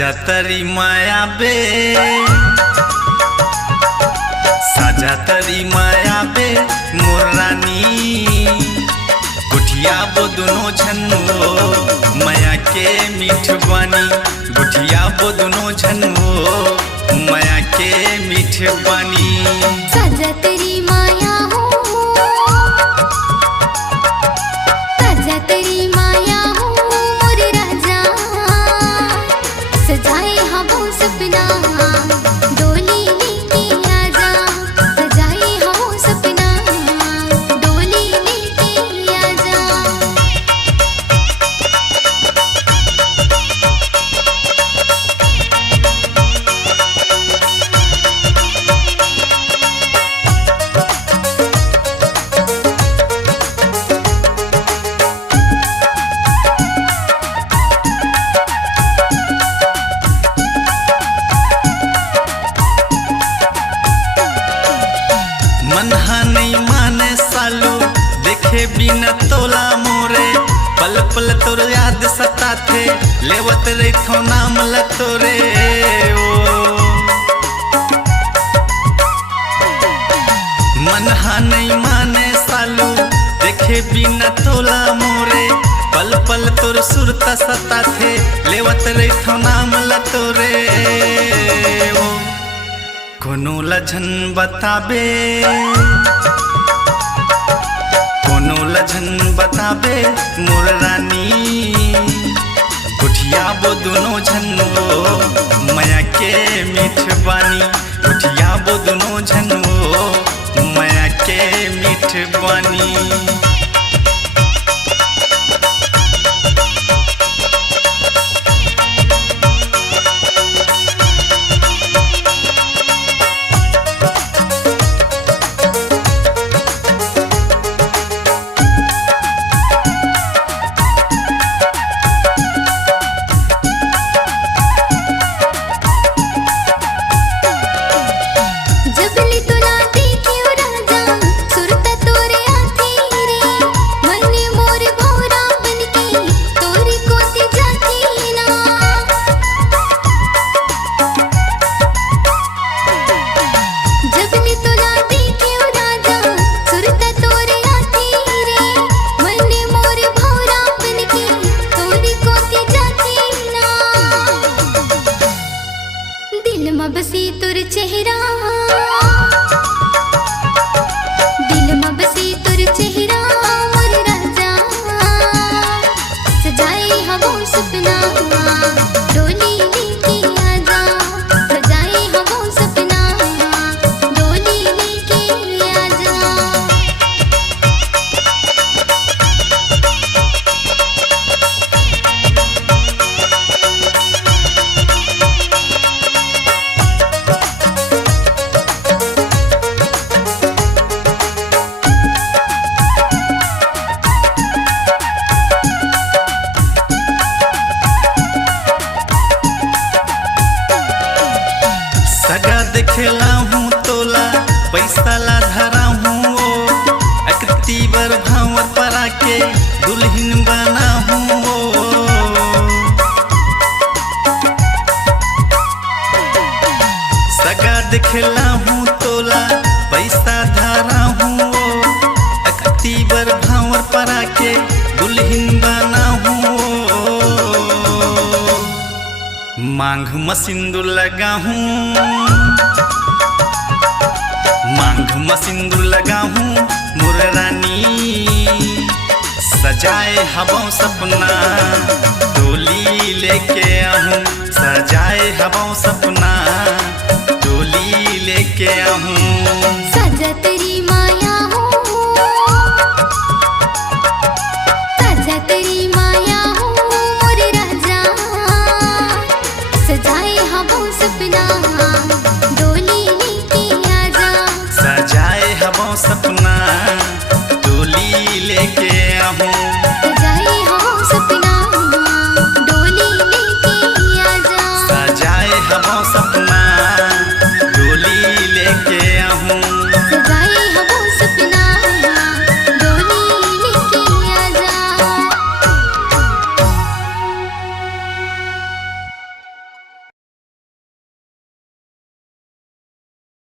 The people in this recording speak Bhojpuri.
साजा तरी माया बे, साजा तरी माया बे मोर रानी। गुठिया बो दोनों झनो माया के मीठ बानी, गुठिया बो दोनों झनो माया के मीठ बानी। साजा तेरी माया हो, साजा तेरी माया हो मोर राजा। सजाए हवों सपना डोली लेके आजा, सजाए हवों सपना डोली लेके आजा। मनहा नहीं माने सालू देखे बिना तोला मोरे। पल पल तोर याद सता थे लेवत रे थो नाम लतोरे। मनहा नहीं माने सालू देखे बिना तोला मोरे। पल पल तोर सुरता सता थे लेवत रे थो नाम लतोरे। कोनो लझन बताबे, कोनो लझन बताबे मोर रानी। गुठिया बो दोनों झनो माया के मीठ बानी, गुठिया बो दोनों झनो माया के मीठ बानी। दिल में बसी तुर चेहरा, दिल में बसी तुर चेहरा मोर राजा। सजाए हवों सपना डोली लेके आजा, सजाए हवों सपना डोली लेके आजा। सगा दिखला हूँ तोला पैसा ला धरा हूँ। अक्टूबर भावर परा के दुल्हन बना हूँ। सगा दिखला हूँ तोला पैसा धरा हूँ। अक्टूबर भावर परा के दुल्हन बना हूँ। मांग में सिंदूर लगा हूँ, मांग में सिंदूर लगा हूँ मोर रानी। सजाए हवों सपना डोली लेके आहूँ, सजाए हवों सपना डोली लेके आहूँ। साजा तेरी माया हो, साजा तेरी माया हो मोर राजा। सजाए हवों सपना डोली लेके आजा, सजाए हवों सपना डोली लेके आहूँ। सजाए हवों सपना